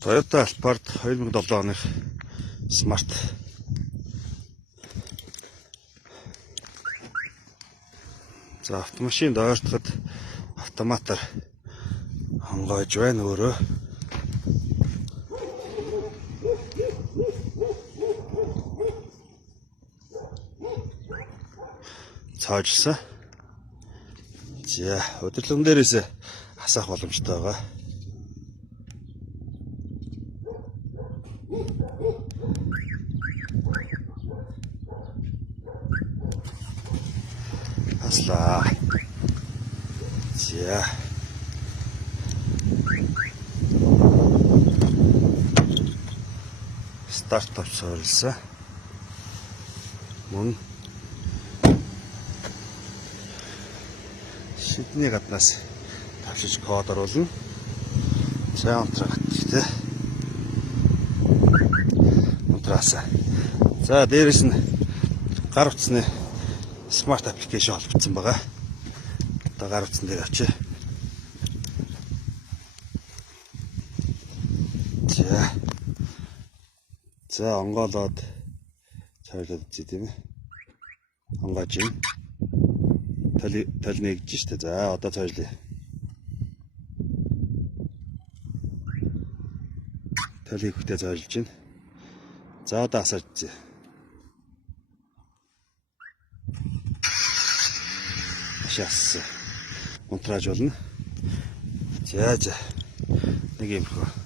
Toyota Alphard 2007 оны смарт. За автомашинд ойртоход автоматар хонгойж байна өөрөө. Цаажсан. За удирдлаган дээрээс асах боломжтой байгаа. Аслаа. За. Старт суурилсан. Мөн шилний гаднаас товшигч код оруулна. За унтрагт тий. Унтраасаа. За дээрэс нь гар утасны смарт аппликейшн холбогдсон байгаа. Одоо гар утсан дээр очие. За онгоолоод цайлаад үзье тийм ээ. Онгоож юм. Тал нэгж штэ. За одоо цайлаа. Талыг хөтэ цайлж байна. За одоо асааж үзье. Шас. Унтрааж болно. За. Нэг юм хөө.